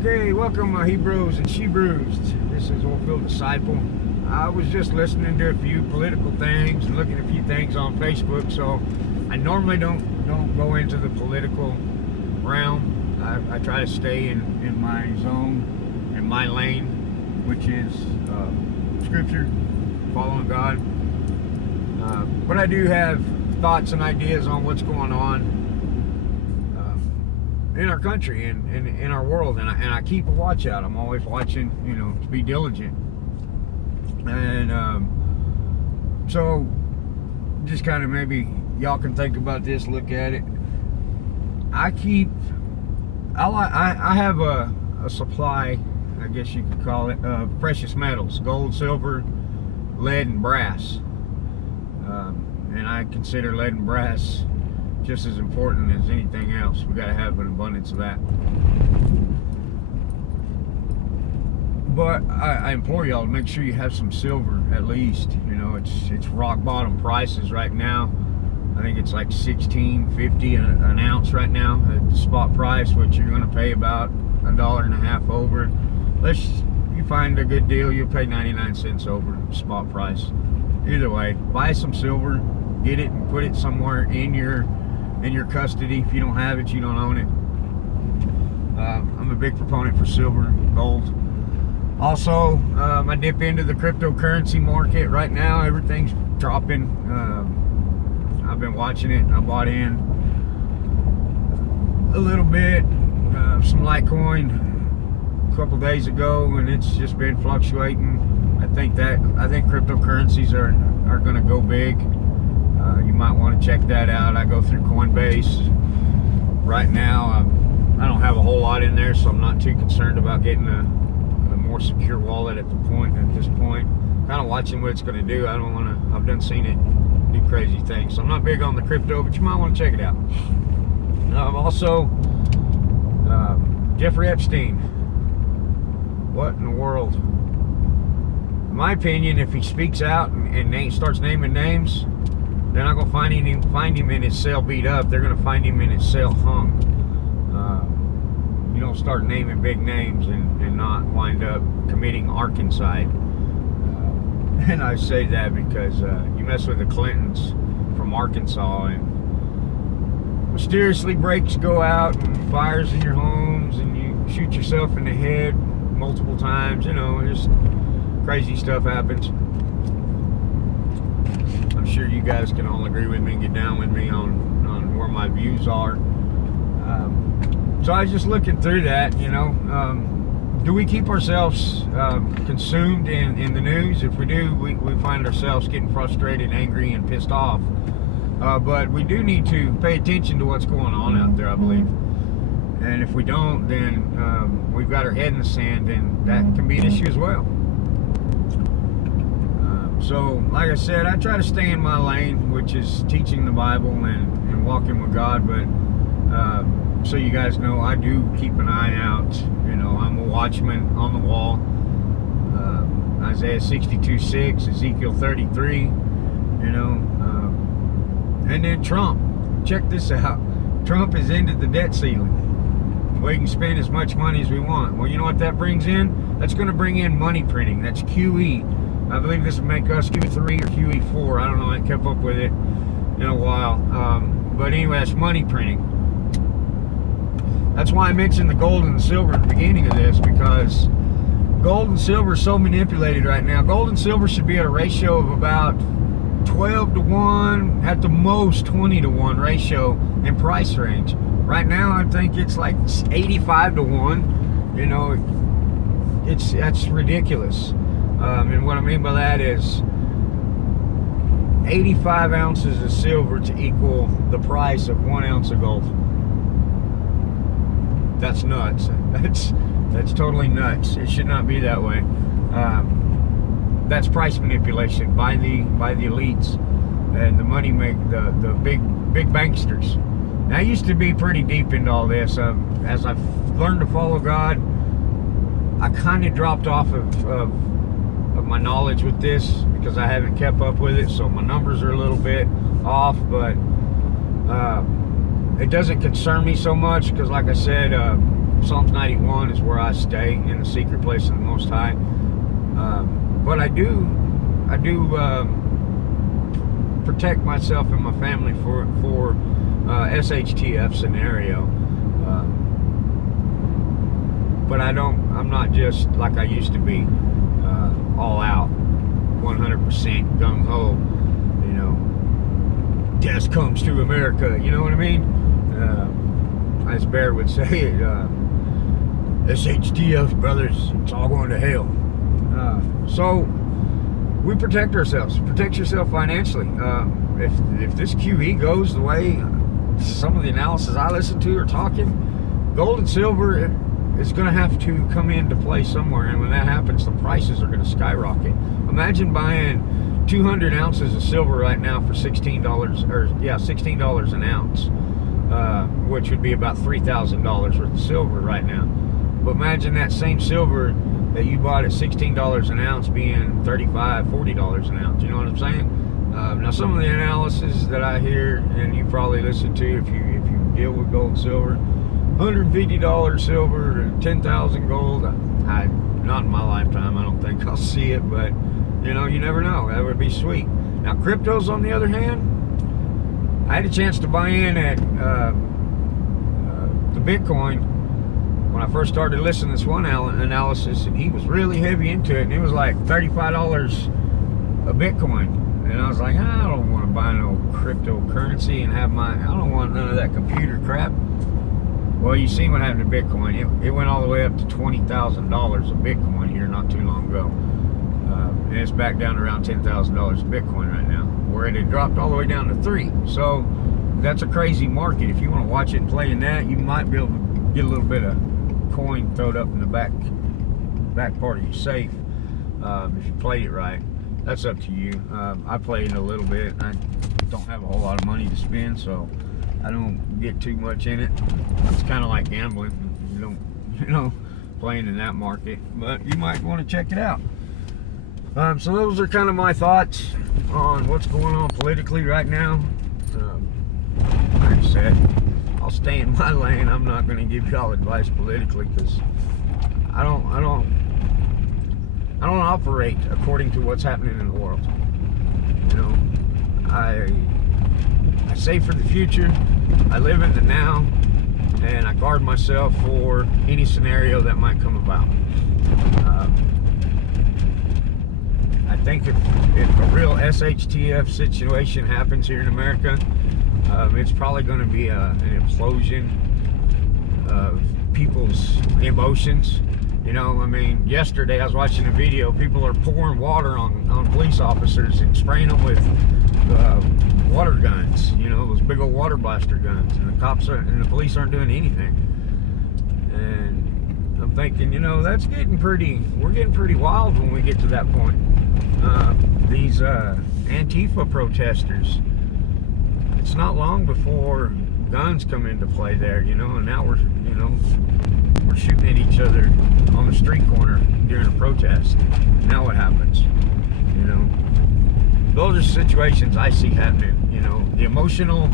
Okay, welcome my Hebrews and Shebrews. This is Oilfield Disciple. I was just listening to a few political things and looking at a few things on Facebook, so I normally don't go into the political realm. I try to stay in my zone, in my lane, which is Scripture, following God. But I do have thoughts and ideas on what's going on in our country and in our world, and I keep a watch out. I'm always watching, to be diligent. And so just kind of maybe y'all can think about this, look at it. I have a supply, I guess you could call it, of precious metals: gold, silver, lead, and brass. And I consider lead and brass just as important as anything else. We got to have an abundance of that. But I implore y'all to make sure you have some silver at least. It's rock bottom prices right now. I think it's like $16.50 an ounce right now at the spot price, which you're going to pay about $1.50 over. Unless you find a good deal, you'll pay 99 cents over spot price. Either way, buy some silver, get it and put it somewhere in your custody. If you don't have it, you don't own it. I'm a big proponent for silver, gold. Also, I dip into the cryptocurrency market right now. Everything's dropping. I've been watching it. I bought in a little bit, some Litecoin a couple days ago, and it's just been fluctuating. I think cryptocurrencies are going to go big. You might want to check that out. I go through Coinbase. Right now, I don't have a whole lot in there, so I'm not too concerned about getting a more secure wallet at this point. Kind of watching what it's going to do. I've done seen it do crazy things. So I'm not big on the crypto, but you might want to check it out. Also, Jeffrey Epstein. What in the world? In my opinion, if he speaks out and starts naming names, they're not going to find him in his cell beat up. They're going to find him in his cell hung. You don't start naming big names and not wind up committing arkancide. And I say that because you mess with the Clintons from Arkansas, and mysteriously breaks go out and fires in your homes, and you shoot yourself in the head multiple times. Just crazy stuff happens. I'm sure you guys can all agree with me and get down with me on where my views are. So I was just looking through that, do we keep ourselves consumed in the news? If we do, we find ourselves getting frustrated, angry, and pissed off. But we do need to pay attention to what's going on out there, I believe. And if we don't, then we've got our head in the sand, and that can be an issue as well. So, like I said, I try to stay in my lane, which is teaching the Bible and walking with God. But so you guys know, I do keep an eye out. I'm a watchman on the wall. Isaiah 62:6, Ezekiel 33. And then Trump. Check this out. Trump has ended the debt ceiling. We can spend as much money as we want. Well, you know what that brings in? That's going to bring in money printing. That's QE. I believe this will make us QE3 or QE4. I don't know. I kept up with it in a while. But anyway, that's money printing. That's why I mentioned the gold and the silver at the beginning of this, because gold and silver are so manipulated right now. Gold and silver should be at a ratio of about 12-to-1, at the most 20-to-1 ratio in price range. Right now, I think it's like 85-to-1. That's ridiculous. And what I mean by that is 85 ounces of silver to equal the price of 1 ounce of gold. That's nuts. That's totally nuts. It should not be that way. That's price manipulation by the elites and the money the big banksters. Now, I used to be pretty deep into all this. As I've learned to follow God, I kind of dropped off of my knowledge with this because I haven't kept up with it, so my numbers are a little bit off, but it doesn't concern me so much because, like I said, Psalms 91 is where I stay, in the secret place of the Most High. But I do protect myself and my family for SHTF scenario. But I'm not just like I used to be, all out, 100% gung ho. You know, death comes to America. You know what I mean? As Bear would say it, SHTF brothers, it's all going to hell. So we protect ourselves. Protect yourself financially. If this QE goes the way some of the analysis I listen to are talking, gold and silver is going to have to come into play somewhere, and when that happens, the prices are going to skyrocket. Imagine buying 200 ounces of silver right now for $16 an ounce, which would be about $3,000 worth of silver right now. But imagine that same silver that you bought at $16 an ounce being $35, $40 an ounce. You know what I'm saying? Now, some of the analysis that I hear, and you probably listen to if you deal with gold and silver, $150 silver and 10,000 gold. Not in my lifetime. I don't think I'll see it, but you know, you never know. That would be sweet. Now, cryptos, on the other hand, I had a chance to buy in at the Bitcoin when I first started listening to this one analysis, and he was really heavy into it, and it was like $35 a Bitcoin. And I was like, I don't want to buy no cryptocurrency and have I don't want none of that computer crap. Well, you see what happened to Bitcoin. It went all the way up to $20,000 a Bitcoin here not too long ago. And it's back down to around $10,000 a Bitcoin right now, where it had dropped all the way down to 3. So that's a crazy market. If you want to watch it and play in that, you might be able to get a little bit of coin thrown up in the back part of your safe, if you play it right. That's up to you. I played a little bit. I don't have a whole lot of money to spend, so I don't get too much in it. It's kind of like gambling. You don't, playing in that market, but you might want to check it out. So those are kind of my thoughts on what's going on politically right now. Like I said, I'll stay in my lane. I'm not going to give y'all advice politically, because I don't operate according to what's happening in the world. You know, I save for the future. I live in the now, and I guard myself for any scenario that might come about. I think if a real SHTF situation happens here in America, it's probably going to be an implosion of people's emotions. You know, I mean, yesterday I was watching a video. People are pouring water on police officers and spraying them with water guns. You know, those big old water blaster guns. And the cops and the police aren't doing anything. And I'm thinking, that's we're getting pretty wild when we get to that point. These Antifa protesters, it's not long before guns come into play there, and now we're shooting at each other on the street corner during a protest. Now what happens? Those are situations I see happening. The emotional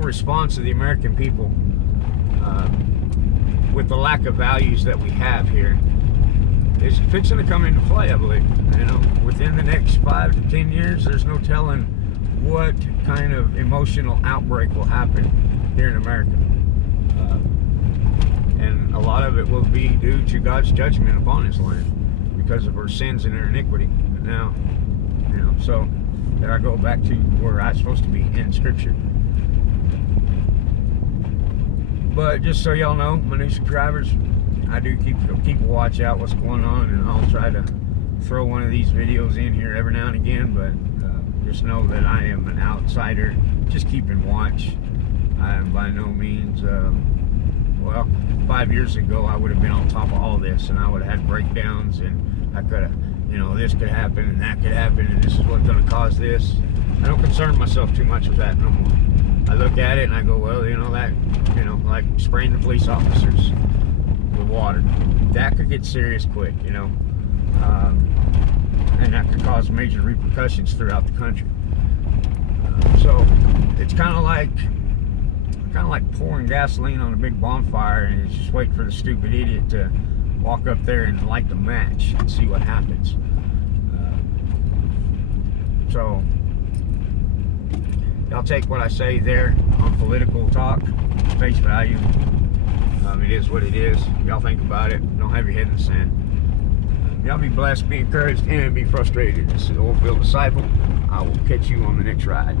response of the American people with the lack of values that we have here is fixing to come into play, I believe. Within the next 5 to 10 years, there's no telling what kind of emotional outbreak will happen here in America. And a lot of it will be due to God's judgment upon His land because of our sins and our iniquity. Now, so there I go back to where I'm supposed to be in Scripture. But just so y'all know, my new subscribers, I do keep a watch out what's going on, and I'll try to throw one of these videos in here every now and again, but just know that I am an outsider, just keeping watch. I am by no means, 5 years ago I would have been on top of all this, and I would have had breakdowns, and I could have, this could happen, and that could happen, and this is what's going to cause this. I don't concern myself too much with that no more. I look at it and I go, well, like spraying the police officers with water, that could get serious quick, and that could cause major repercussions throughout the country. So it's kind of like kind of like pouring gasoline on a big bonfire, and it's just waiting for the stupid idiot to walk up there and light the match and see what happens. So y'all take what I say there on political talk face value. It is what it is. Y'all think about it. Don't have your head in the sand. Y'all be blessed, be encouraged, and be frustrated. This is Oilfield Disciple. I will catch you on the next ride.